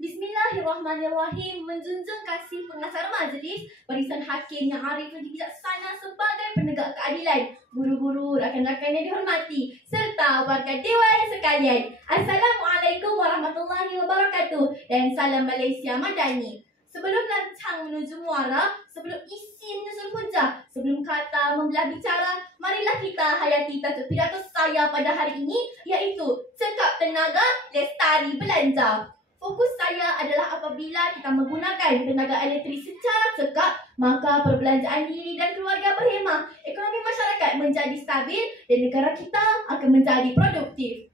Bismillahirrahmanirrahim. Menjunjung kasih pengacara majlis, barisan hakim yang arif lagi bijaksana sebagai penegak keadilan, guru-guru, rakan-rakan yang dihormati, serta warga dewan sekalian. Assalamualaikum warahmatullahi wabarakatuh dan salam Malaysia Madani. Sebelum lancang menuju muara, sebelum isi menyusul hujah, sebelum kata membelah bicara, marilah kita hayati tajuk pidato saya pada hari ini, iaitu cekap tenaga, lestari belanja. Fokus saya adalah apabila kita menggunakan tenaga elektrik secara cekap, maka perbelanjaan diri dan keluarga berhemah, ekonomi masyarakat menjadi stabil dan negara kita akan menjadi produktif.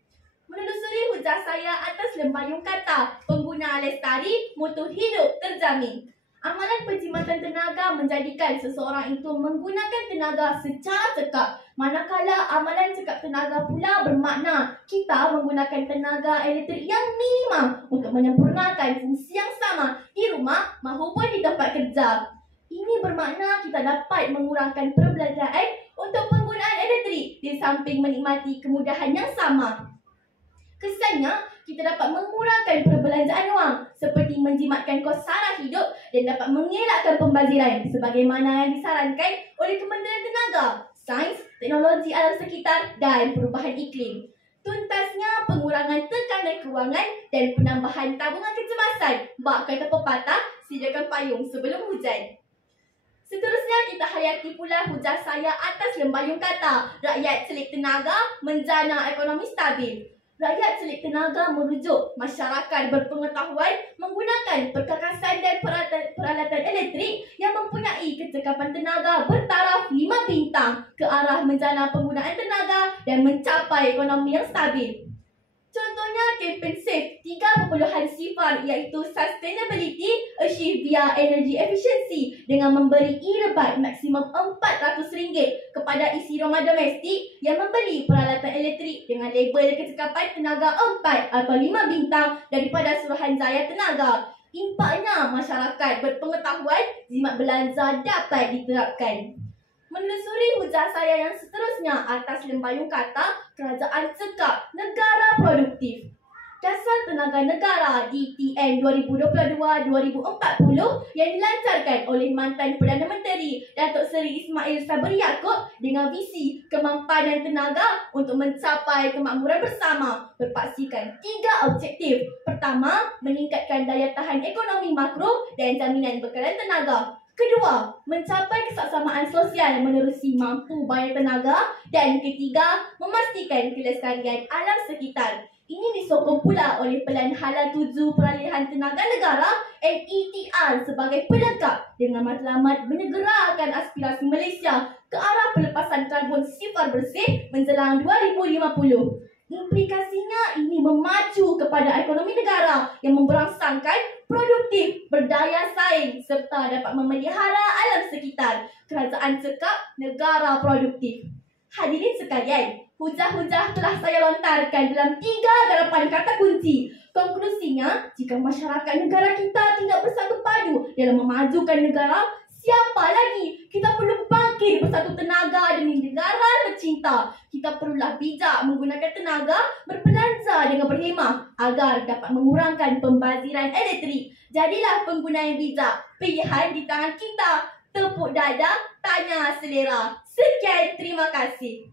Menelusuri hujah saya atas lembayung kata, pengguna lestari, mutu hidup terjamin. Amalan penjimatan tenaga menjadikan seseorang itu menggunakan tenaga secara cekap, manakala amalan cekap tenaga pula bermakna kita menggunakan tenaga elektrik yang minimum untuk menyempurnakan fungsi yang sama di rumah maupun di tempat kerja. Ini bermakna kita dapat mengurangkan perbelanjaan untuk penggunaan elektrik di samping menikmati kemudahan yang sama. Kesannya, kita dapat mengurangkan perbelanjaan wang seperti menjimatkan kos sara hidup dan dapat mengelakkan pembaziran sebagaimana yang disarankan oleh Kementerian Tenaga, Sains, Teknologi Alam Sekitar dan Perubahan Iklim. Tuntasnya, pengurangan tekanan kewangan dan penambahan tabungan kecemasan. Bak kata pepatah, sediakan payung sebelum hujan. Seterusnya, kita hayati pula hujah saya atas lembayung kata, rakyat selik tenaga, menjana ekonomi stabil. Rakyat selik tenaga merujuk masyarakat berpengetahuan menggunakan perkakasan dan peralatan elektrik yang mempunyai kecekapan tenaga bertaraf 5 bintang ke arah menjana penggunaan tenaga dan mencapai ekonomi yang stabil. Contohnya, kempen SAFE 3.0 iaitu Sustainability Achieved via Energy Efficiency dengan memberi e-rebat maksimum RM400 kepada isi rumah domestik yang membeli peralatan elektrik dengan label kecekapan tenaga 4 atau 5 bintang daripada Suruhanjaya Tenaga. Impaknya, masyarakat berpengetahuan, jimat belanja dapat diterapkan. Menelusuri hujah saya yang seterusnya atas lembayung kata, kerajaan cekap, negara produktif. Dasar Tenaga Negara DTN 2022-2040 yang dilancarkan oleh mantan Perdana Menteri Datuk Seri Ismail Sabri Yaakob dengan visi kemampanan tenaga untuk mencapai kemakmuran bersama berpaksikan 3 objektif. Pertama, meningkatkan daya tahan ekonomi makro dan jaminan bekalan tenaga. Kedua, mencapai kesaksamaan sosial menerusi mampu bayar tenaga. Dan ketiga, memastikan kelestarian alam sekitar. Ini disokong pula oleh Pelan Hala 7 Peralihan Tenaga Negara METR sebagai pelengkap dengan matlamat menyegerakan aspirasi Malaysia ke arah pelepasan karbon sifar bersih menjelang 2050. Implikasinya ini memacu kepada ekonomi negara yang memberangsangkan produktif, berdaya saing serta dapat memelihara alam sekitar. Kerajaan cekap, negara produktif. Hadirin sekalian, hujah-hujah telah saya lontarkan dalam 3 garapan kata kunci. Konklusinya, jika masyarakat negara kita tidak bersatu padu dalam memajukan negara, siapa lagi? Kita perlu bangkit bersatu tenaga demi negara tercinta. Kita perlulah bijak menggunakan tenaga, berbelanja dengan berhemah agar dapat mengurangkan pembaziran elektrik. Jadilah pengguna yang bijak. Pilihan di tangan kita. Tepuk dada, tanya selera. Sekian, terima kasih.